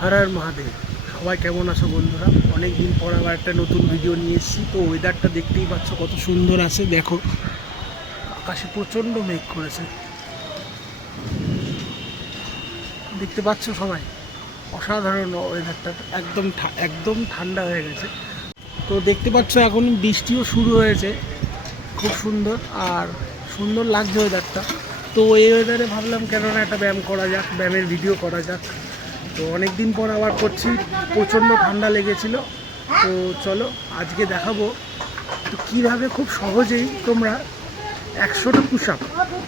হর হর মহাদেব। সবাই কেমন আছো বন্ধুরা? অনেক দিন পর আবার একটা নতুন ভিডিও নিয়ে এসেছি। তো ওয়েদারটা দেখতেই পাচ্ছ কত সুন্দর আছে, দেখো আকাশে প্রচণ্ড মেঘ করেছে, দেখতে পাচ্ছ সবাই? অসাধারণ ওয়েদারটা, একদম ঠান্ডা হয়ে গেছে। তো দেখতে পাচ্ছ এখন বৃষ্টিও শুরু হয়েছে, খুব সুন্দর আর সুন্দর লাগছে ওয়েদারটা। তো এই ওয়েদারে ভাবলাম কেননা একটা ব্যায়াম করা যাক, ব্যায়ামের ভিডিও করা যাক। তো অনেক দিন পর আবার করছি, প্রচণ্ড ঠান্ডা লেগেছিল। তো চলো আজকে দেখাবো তো কীভাবে খুব সহজেই তোমরা 100টা পুশ আপ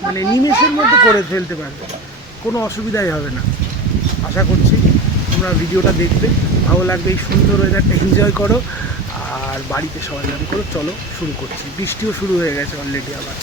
মানে নিমেষের মধ্যে করে ফেলতে পারবে, কোনো অসুবিধাই হবে না। আশা করছি তোমরা ভিডিওটা দেখবে, ভালো লাগবে। এই সুন্দর ওয়েদারটা এনজয় করো আর বাড়িতে সবাই ব্যায়াম করো। চলো শুরু করছি, বৃষ্টিও শুরু হয়ে গেছে অলরেডি আবার।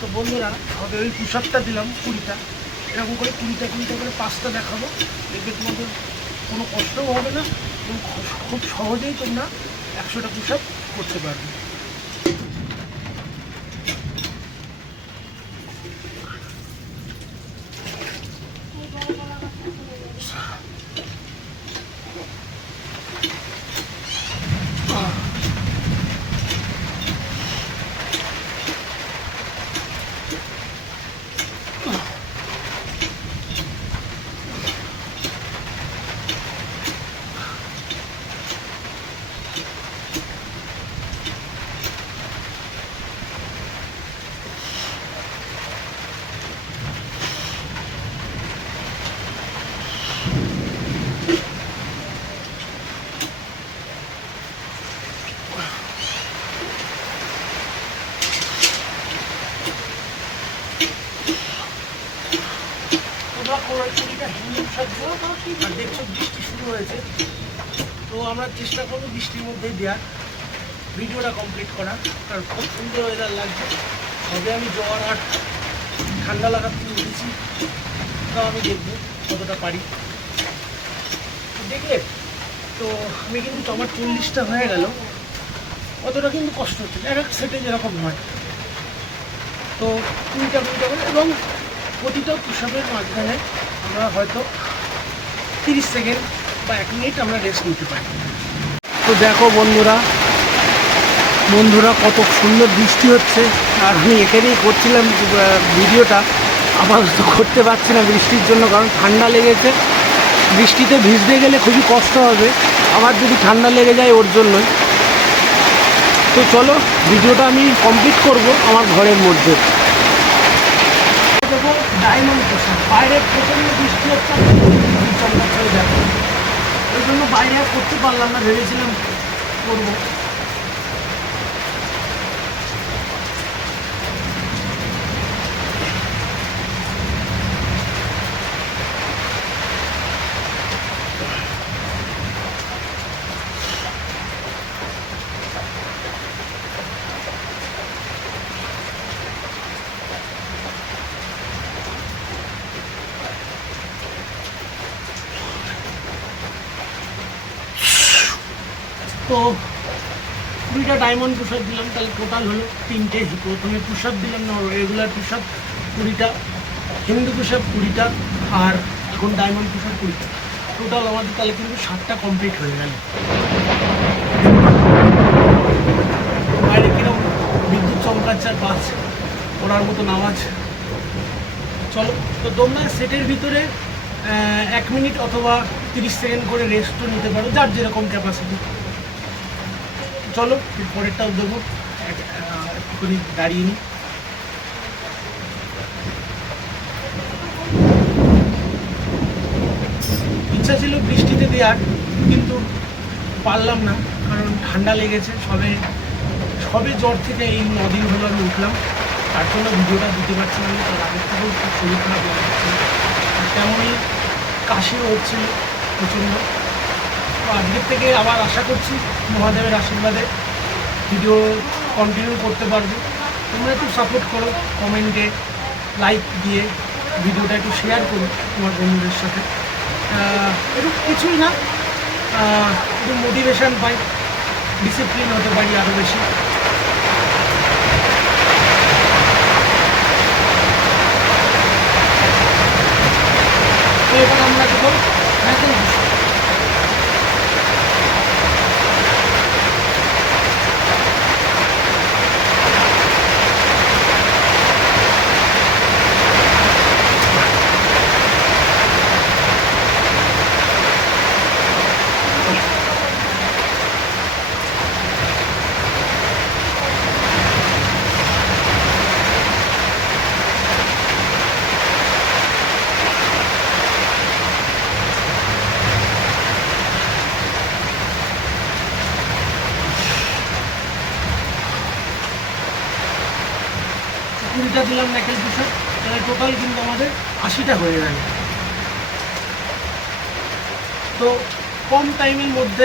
তো বন্ধুরা, হবে ওই পুশ আপটা দিলাম 20টা, এরকম করে 20টা করে 5টা দেখাবো। দেখবে তোমাদের কোনো কষ্টও হবে না এবং খুব সহজেই তোমরা 100টা পুশ আপ করতে পারবে। আর দেখছো বৃষ্টি শুরু হয়েছে, তো আমরা চেষ্টা করবো বৃষ্টির মধ্যেই দেওয়ার, ভিডিওটা কমপ্লিট করা। কারণ খুব সুন্দর ওয়েদার লাগছে। তবে আমি জ্বর আর ঠান্ডা লাগার থেকে উঠেছি, তাও আমি দেখবো কতটা পারি। দেখলে তো আমি কিন্তু আমার 40টা হয়ে গেল, অতটা কিন্তু কষ্ট হচ্ছে এক এক সেটে যেরকম হয়। তো 20টা করে এবং প্রতিটা পুশ-আপের মাঝখানে আমরা হয়তো 30 সেকেন্ড বা 1 মিনিট আমরা রেস্ট নিতে পারি। তো দেখো বন্ধুরা কত সুন্দর বৃষ্টি হচ্ছে, আর আমি এখানেই করছিলাম ভিডিওটা। আবার তো করতে পারছি না বৃষ্টির জন্য, কারণ ঠান্ডা লেগেছে। বৃষ্টিতে ভিজতে গেলে খুবই কষ্ট হবে, আবার যদি ঠান্ডা লেগে যায় ওর জন্যই। তো চলো ভিডিওটা আমি কমপ্লিট করব আমার ঘরের মধ্যে। দেখো ডায়মন্ড পোশাক, বাইরে প্রচণ্ড বৃষ্টি হচ্ছে, চলে যাবে, ওই জন্য বাইরে আর করতে পারলাম না, ভেবেছিলাম করবো। তো 2টা ডায়মন্ড পুশ আপ দিলাম, তাহলে টোটাল হলো 3টে। প্রথমে পুশ আপ দিলাম না, রেগুলার পুশ আপ 20টা, হিন্দু পুশ আপ 20টা, আর এখন ডায়মন্ড পুশ আপ 20টা। টোটাল আমাদের তাহলে কিন্তু 7টা কমপ্লিট হয়ে গেল। বাইরে কিরকম বিদ্যুৎ চমকাচ্ছে আর বাস ওড়ার মতন আওয়াজ। চলো, তো তোমরা সেটের ভিতরে 1 মিনিট অথবা 30 সেকেন্ড করে রেস্টও নিতে পারো, যার যেরকম ক্যাপাসিটি। চলো পরেরটাও দেবো, একটুখানি দাঁড়িয়ে নিই। ইচ্ছা ছিল বৃষ্টিতে দেওয়ার, কিন্তু পারলাম না, কারণ ঠান্ডা লেগেছে। সবে জ্বর থেকে এই 9 দিন হলো আমি উঠলাম, তার জন্য ভিডিওটা দিতে পারছি না। তার আগের থেকেও খুব শরীর খারাপ হয়ে যাচ্ছে, তেমনই কাশিও হচ্ছিল প্রচণ্ড। তো আজকের থেকে আবার আশা করছি মহাদেবের আশীর্বাদে ভিডিও কন্টিনিউ করতে পারবো। তোমরা একটু সাপোর্ট করো, কমেন্টে লাইক দিয়ে ভিডিওটা একটু শেয়ার করো তোমার বন্ধুদের সাথে। একটু কিছুই না, একটু মোটিভেশান পাই, ডিসিপ্লিন হতে পারি আরও বেশি। তো এবার আমরা দেখো এখন কুড়িটা দিলাম নেকেল পুশ-আপ, তাহলে টোটাল কিন্তু আমাদের 80টা হয়ে গেল। তো কম টাইমের মধ্যে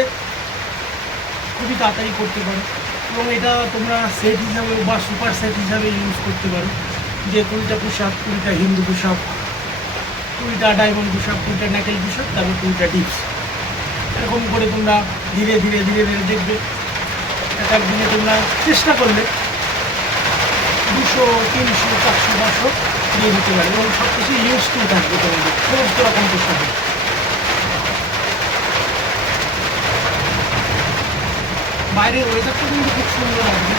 খুবই তাড়াতাড়ি করতে পারো, এবং এটা তোমরা সেট হিসাবে বা সুপার সেট হিসাবে ইউজ করতে পারো, যে 20টা পুশ-আপ, 20টা হিন্দু পুশ-আপ, 20টা ডায়মন্ড পুশ-আপ, 20টা নেকেল পুশ-আপ, তারপর 20টা ডিপস। এরকম করে তোমরা ধীরে ধীরে ধীরে ধীরে দেখবে এক এক দিনে তোমরা চেষ্টা করলে 200, 300, 400, 500 দিয়ে দিতে পারে, এবং সব কিছু ইউজফুল থাকবে তোমাদের সমস্ত রকম পোশাকে। বাইরের ওয়েদারটা কিন্তু খুব সুন্দর লাগবে।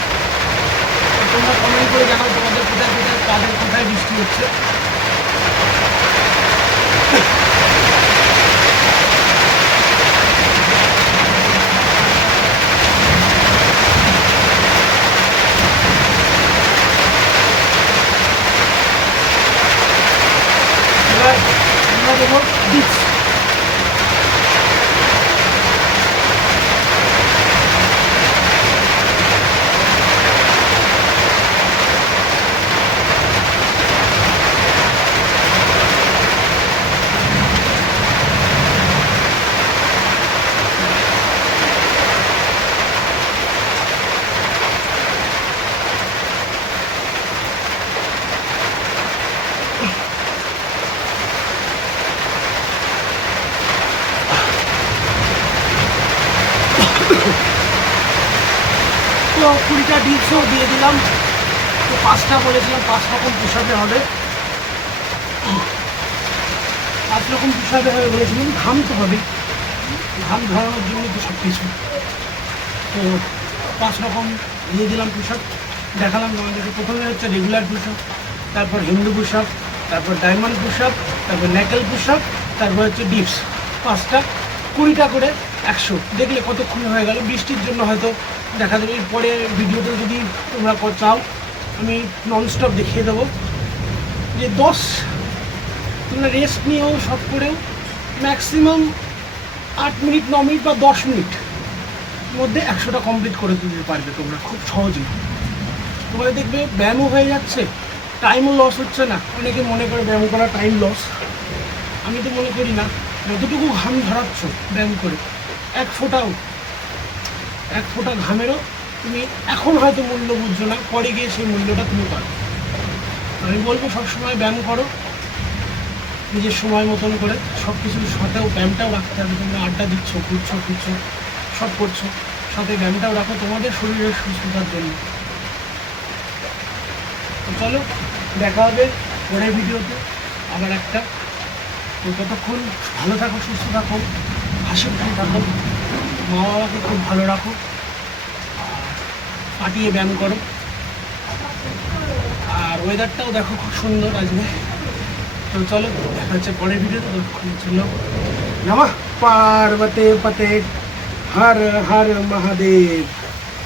তোমরা কমেন্ট করে জানাও তোমাদের কোথায় কোথায়, কাদের কোথায় বৃষ্টি হচ্ছে। এবার আমরা দেবো ডিপস। তো 20টা ডিপসও দিয়ে দিলাম। তো 5টা বলেছিলাম, 5 রকম পোশাকে হবে, 5 রকম পোশাকে হবে বলেছিলাম। ঘামতে হবে, ঘাম ঝরানোর জন্য তো সব কিছু। তো 5 রকম দিয়ে দিলাম পোশাক, দেখালাম তোমাদেরকে। প্রথমে হচ্ছে রেগুলার পুশ-আপ, তারপর হিন্দু পুশ-আপ, তারপর ডায়মন্ড পুশ-আপ, তারপর নেকেল পুশ-আপ, তারপর হচ্ছে ডিপস। 5টা 20টা করে 100। দেখলে কতক্ষণ হয়ে গেল। বৃষ্টির জন্য হয়তো দেখা দেবে। পরে ভিডিওতে যদি তোমরা চাও আমি ননস্টপ দেখিয়ে দেবো যে 10 তোমরা রেস্ট নিয়েও সব করেও ম্যাক্সিমাম 8 মিনিট, 9 মিনিট বা 10 মিনিট মধ্যে 100টা কমপ্লিট করে দিতে পারবে তোমরা খুব সহজেই। তোমাদের দেখবে ব্যায়ামও হয়ে যাচ্ছে, টাইমও লস হচ্ছে না। অনেকে মনে করে ব্যায়াম করা টাইম লস, আমি তো মনে করি না। যতটুকু ঘাম ঝরাচ্ছ ব্যায়াম করে, এক ফোঁটা ঘামেরও তুমি এখন হয়তো মূল্য বুঝছো না, পরে গিয়ে সেই মূল্যটা তুমি পাবে। আমি বলবো সবসময় ব্যায়াম করো নিজের সময় মতন করে। সব কিছুর সাথেও ব্যায়ামটাও রাখতে হবে। তোমরা আড্ডা দিচ্ছ, ঘুরছো ফিরছো, সব করছো, সাথে ব্যায়ামটাও রাখো তোমাদের শরীরের সুস্থতার জন্য। তো চলো, দেখা হবে পরের ভিডিওতে আবার একটা। তো ততক্ষণ ভালো থাকো, সুস্থ থাকো, হাসি খুশি থাকো, মা বাবাকে খুব ভালো রাখো, পাটিয়ে ব্যায়াম করো। আর ওয়েদারটাও দেখো খুব সুন্দর আজকে। তো চলো, দেখা হচ্ছে পরের ভিডিওতে। ততক্ষণের জন্য নমঃ পার্বতে পতে, হর হর মহাদেব।